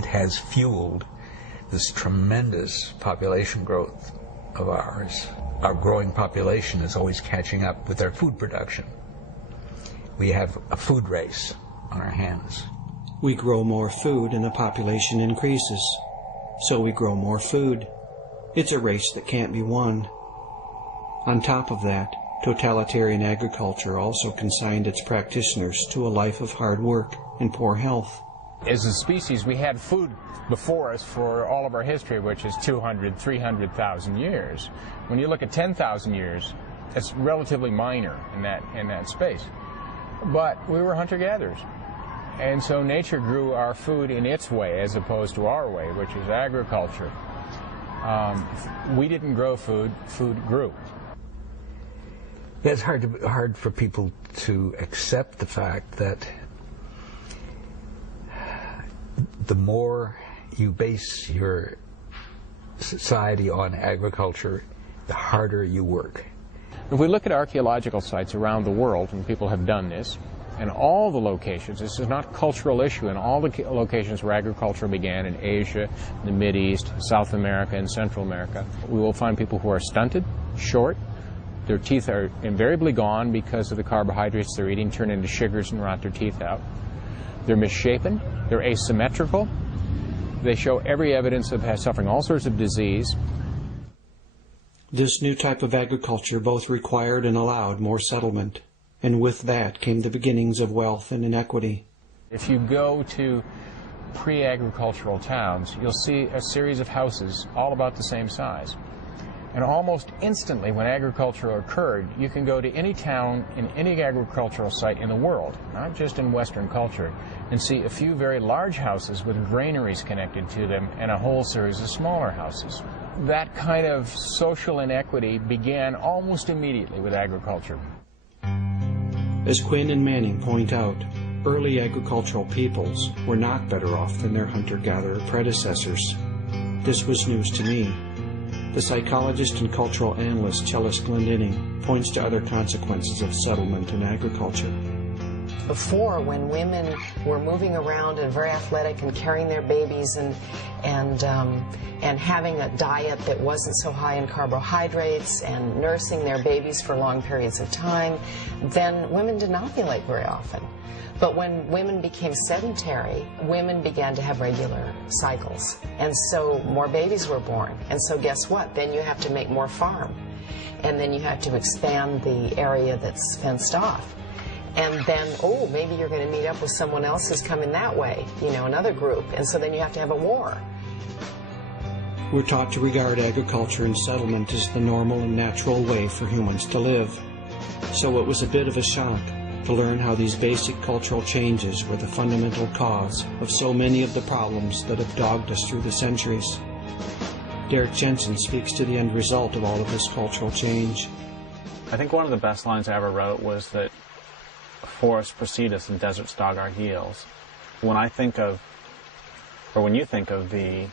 it has fueled this tremendous population growth of ours. Our growing population is always catching up with our food production. We have a food race on our hands. We grow more food and the population increases. So we grow more food. It's a race that can't be won. On top of that, totalitarian agriculture also consigned its practitioners to a life of hard work and poor health. As a species, we had food before us for all of our history, which is 200, 300,000 years. When you look at 10,000 years, it's relatively minor in that space. But we were hunter-gatherers. And so nature grew our food in its way as opposed to our way, which is agriculture. We didn't grow food, food grew. Yeah, it's hard for people to accept the fact that the more you base your society on agriculture, the harder you work. If we look at archaeological sites around the world, and people have done this, and all the locations, this is not a cultural issue, in all the locations where agriculture began in Asia, the Mideast, South America, and Central America, we will find people who are stunted, short, their teeth are invariably gone because of the carbohydrates they're eating, turn into sugars and rot their teeth out. They're misshapen, they're asymmetrical, they show every evidence of suffering all sorts of disease. This new type of agriculture both required and allowed more settlement, and with that came the beginnings of wealth and inequity. If you go to pre-agricultural towns, you'll see a series of houses all about the same size. And almost instantly when agriculture occurred, you can go to any town in any agricultural site in the world, not just in Western culture, and see a few very large houses with granaries connected to them and a whole series of smaller houses. That kind of social inequity began almost immediately with agriculture. As Quinn and Manning point out, early agricultural peoples were not better off than their hunter-gatherer predecessors. This was news to me. The psychologist and cultural analyst Chellis Glendinning points to other consequences of settlement and agriculture. Before, when women were moving around and very athletic and carrying their babies and having a diet that wasn't so high in carbohydrates and nursing their babies for long periods of time, then women did not ovulate very often. But when women became sedentary, women began to have regular cycles. And so more babies were born. And so guess what? Then you have to make more farm. And then you have to expand the area that's fenced off. And then, oh, maybe you're going to meet up with someone else who's coming that way, you know, another group. And so then you have to have a war. We're taught to regard agriculture and settlement as the normal and natural way for humans to live. So it was a bit of a shock to learn how these basic cultural changes were the fundamental cause of so many of the problems that have dogged us through the centuries. Derrick Jensen speaks to the end result of all of this cultural change. I think one of the best lines I ever wrote was that forests precede us and deserts dog our heels. When I think of, or when you think of the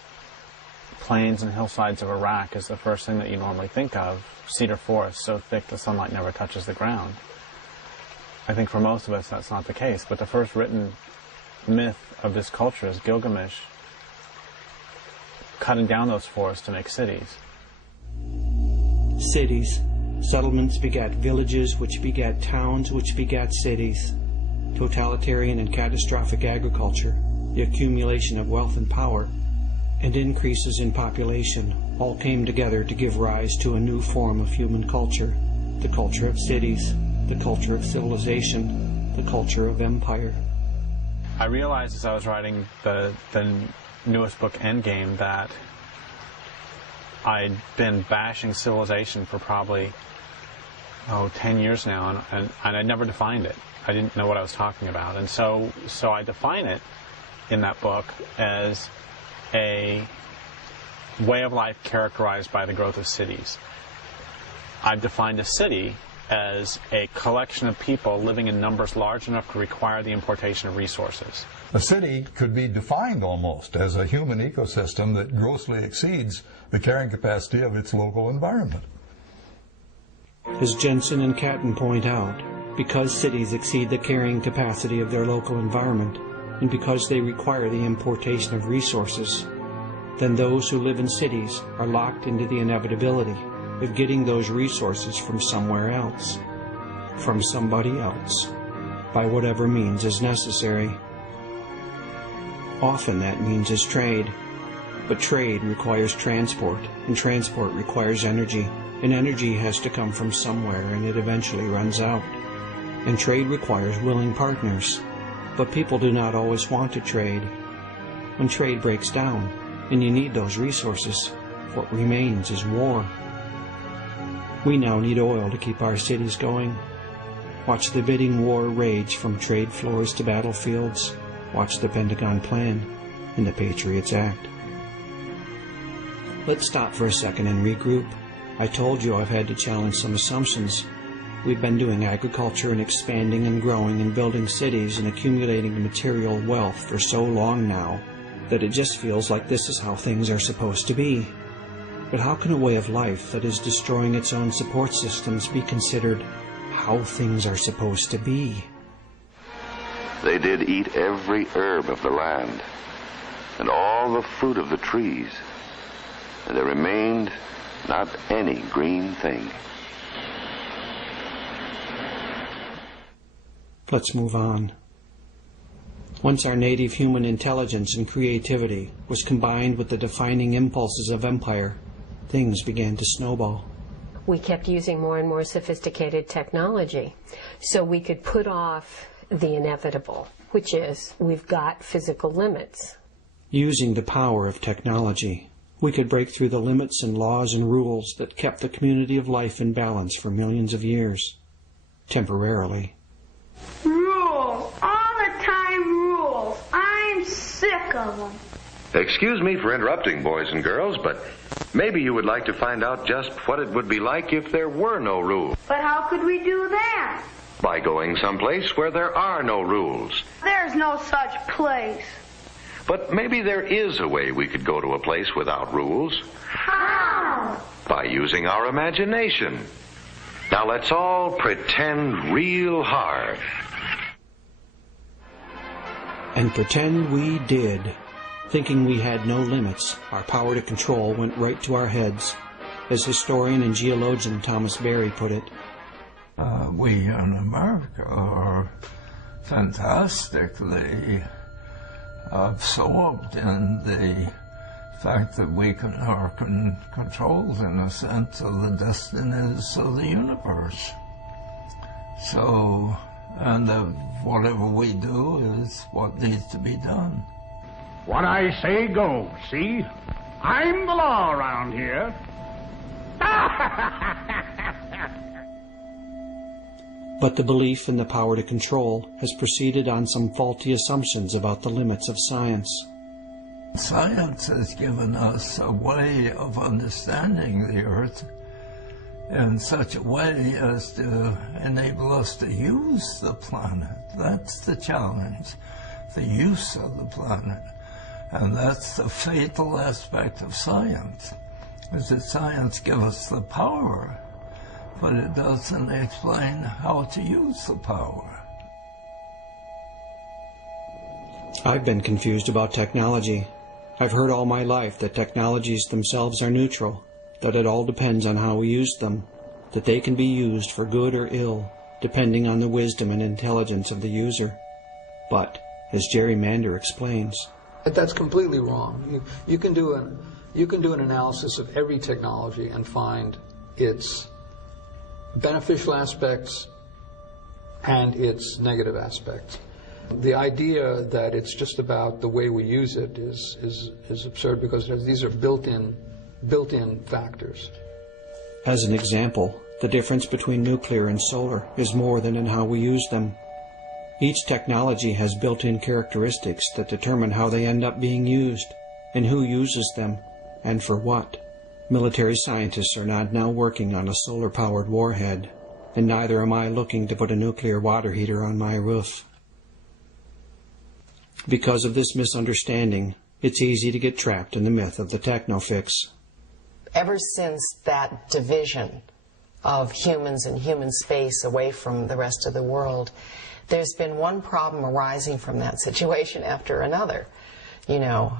plains and hillsides of Iraq as the first thing that you normally think of, cedar forests so thick the sunlight never touches the ground. I think for most of us that's not the case, but the first written myth of this culture is Gilgamesh cutting down those forests to make cities. Cities. Settlements begat villages, which begat towns, which begat cities. Totalitarian and catastrophic agriculture, the accumulation of wealth and power, and increases in population all came together to give rise to a new form of human culture, the culture of cities, the culture of civilization, the culture of empire. I realized as I was writing the newest book, Endgame, that I'd been bashing civilization for probably 10 years now, and I never defined it. I didn't know what I was talking about. And so I define it in that book as a way of life characterized by the growth of cities. I've defined a city as a collection of people living in numbers large enough to require the importation of resources. A city could be defined almost as a human ecosystem that grossly exceeds the carrying capacity of its local environment. As Jensen and Catton point out, because cities exceed the carrying capacity of their local environment, and because they require the importation of resources, then those who live in cities are locked into the inevitability of getting those resources from somewhere else, from somebody else, by whatever means is necessary. Often that means is trade, but trade requires transport, and transport requires energy, and energy has to come from somewhere, and it eventually runs out. And trade requires willing partners, but people do not always want to trade. When trade breaks down, and you need those resources, what remains is war. We now need oil to keep our cities going. Watch the bidding war rage from trade floors to battlefields. Watch the Pentagon Plan and the Patriots Act. Let's stop for a second and regroup. I told you I've had to challenge some assumptions. We've been doing agriculture and expanding and growing and building cities and accumulating material wealth for so long now that it just feels like this is how things are supposed to be. But how can a way of life that is destroying its own support systems be considered how things are supposed to be? They did eat every herb of the land and all the fruit of the trees, and there remained not any green thing. Let's move on. Once our native human intelligence and creativity was combined with the defining impulses of empire, things began to snowball. We kept using more and more sophisticated technology so we could put off the inevitable, which is we've got physical limits. Using the power of technology, we could break through the limits and laws and rules that kept the community of life in balance for millions of years, temporarily. Rules, all the time rules. I'm sick of them. Excuse me for interrupting, boys and girls, but maybe you would like to find out just what it would be like if there were no rules. But how could we do that? By going someplace where there are no rules. There's no such place. But maybe there is a way we could go to a place without rules. How? By using our imagination. Now let's all pretend real hard. And pretend we did. Thinking we had no limits, our power to control went right to our heads. As historian and geologian Thomas Berry put it, we in America are fantastically absorbed in the fact that we are controlled, in a sense, of the destinies of the universe. So, and whatever we do is what needs to be done. What I say goes, see? I'm the law around here. but the belief in the power to control has proceeded on some faulty assumptions about the limits of science. Science has given us a way of understanding the Earth in such a way as to enable us to use the planet. That's the challenge, the use of the planet. And that's the fatal aspect of science, is that science gives us the power, but it doesn't explain how to use the power. I've been confused about technology. I've heard all my life that technologies themselves are neutral, that it all depends on how we use them, that they can be used for good or ill, depending on the wisdom and intelligence of the user. But, as Jerry Mander explains, that's completely wrong. You can do an analysis of every technology and find its beneficial aspects and its negative aspects. The idea that it's just about the way we use it is absurd, because these are built-in factors. As an example, the difference between nuclear and solar is more than in how we use them. Each technology has built-in characteristics that determine how they end up being used, and who uses them, and for what. Military scientists are not now working on a solar-powered warhead, and neither am I looking to put a nuclear water heater on my roof. Because of this misunderstanding, it's easy to get trapped in the myth of the techno-fix. Ever since that division of humans and human space away from the rest of the world, there's been one problem arising from that situation after another. You know,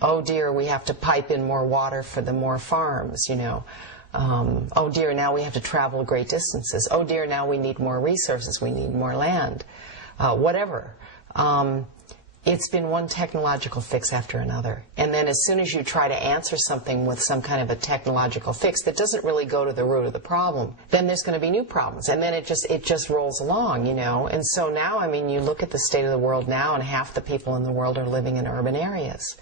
oh dear, we have to pipe in more water for the more farms, you know. Oh dear, now we have to travel great distances. Oh dear, now we need more resources, we need more land. Whatever. It's been one technological fix after another. And then as soon as you try to answer something with some kind of a technological fix that doesn't really go to the root of the problem, then there's going to be new problems. And then it just rolls along, you know. And so now, I mean, you look at the state of the world now, and half the people in the world are living in urban areas.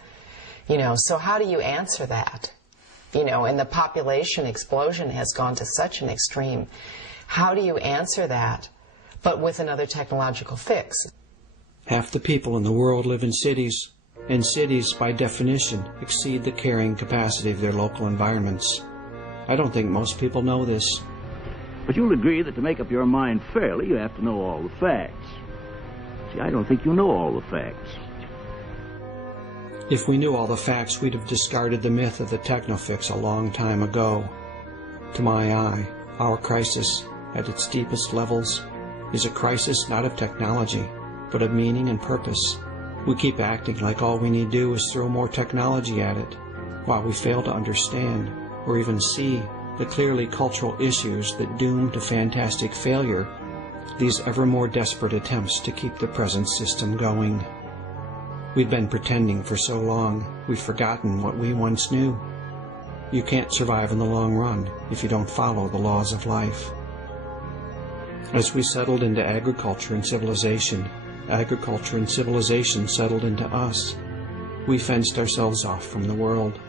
You know, so how do you answer that? You know, and the population explosion has gone to such an extreme. How do you answer that, but with another technological fix? Half the people in the world live in cities, and cities, by definition, exceed the carrying capacity of their local environments. I don't think most people know this. But you'll agree that to make up your mind fairly, you have to know all the facts. See, I don't think you know all the facts. If we knew all the facts, we'd have discarded the myth of the technofix a long time ago. To my eye, our crisis, at its deepest levels, is a crisis not of technology, but of meaning and purpose. We keep acting like all we need do is throw more technology at it, while we fail to understand or even see the clearly cultural issues that doom to fantastic failure these ever more desperate attempts to keep the present system going. We've been pretending for so long, we've forgotten what we once knew. You can't survive in the long run if you don't follow the laws of life. As we settled into agriculture and civilization settled into us. We fenced ourselves off from the world.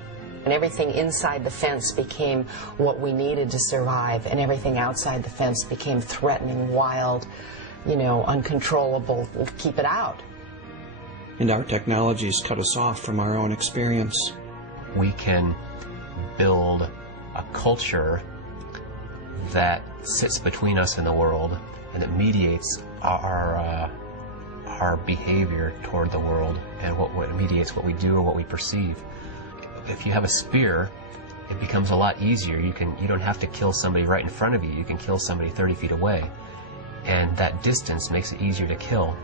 And everything inside the fence became what we needed to survive, and everything outside the fence became threatening, wild, you know, uncontrollable. Keep it out. And our technologies cut us off from our own experience. We can build a culture that sits between us and the world, and that mediates our behavior toward the world, and what mediates what we do or what we perceive. If you have a spear, it becomes a lot easier. You don't have to kill somebody right in front of you. You can kill somebody 30 feet away, and that distance makes it easier to kill.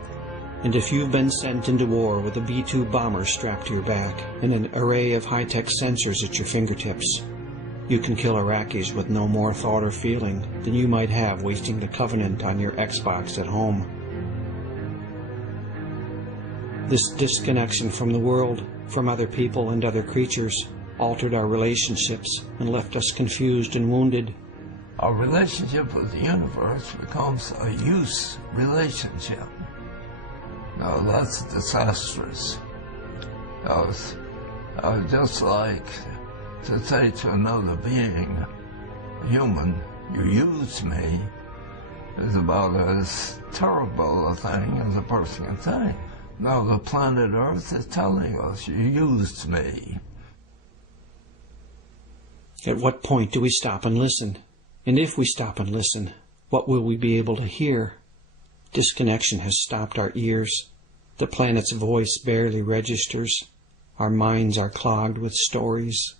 And if you've been sent into war with a B-2 bomber strapped to your back and an array of high-tech sensors at your fingertips, you can kill Iraqis with no more thought or feeling than you might have wasting the Covenant on your Xbox at home. This disconnection from the world, from other people and other creatures, altered our relationships and left us confused and wounded. Our relationship with the universe becomes a use relationship. Now that's disastrous. Just like to say to another being, human, you used me, is about as terrible a thing as a person can say. Now the planet Earth is telling us, you used me. At what point do we stop and listen? And if we stop and listen, what will we be able to hear? Disconnection has stopped our ears. The planet's voice barely registers. Our minds are clogged with stories.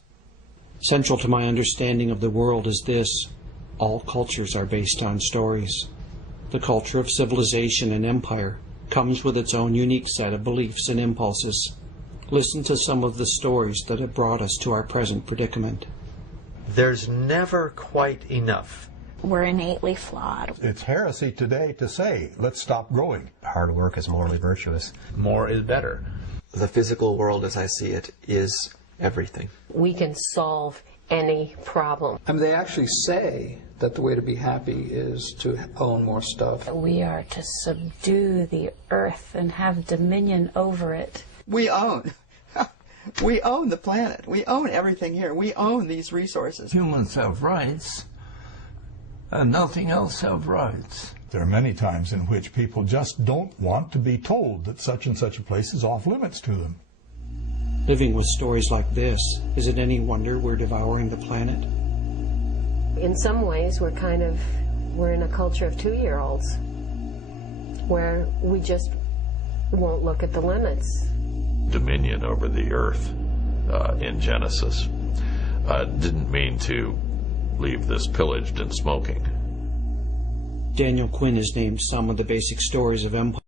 Central to my understanding of the world is this: all cultures are based on stories. The culture of civilization and empire comes with its own unique set of beliefs and impulses. Listen to some of the stories that have brought us to our present predicament. There's never quite enough. We're innately flawed. It's heresy today to say, let's stop growing. Hard work is morally virtuous. More is better. The physical world, as I see it, is everything. We can solve any problem. I mean, they actually say that the way to be happy is to own more stuff. We are to subdue the earth and have dominion over it. We own. We own the planet. We own everything here. We own these resources. Humans have rights, and nothing else have rights. There are many times in which people just don't want to be told that such and such a place is off limits to them. Living with stories like this, is it any wonder we're devouring the planet? In some ways, we're in a culture of 2-year-olds, where we just won't look at the limits. Dominion over the earth in Genesis didn't mean to leave this pillaged and smoking. Daniel Quinn has named some of the basic stories of empire.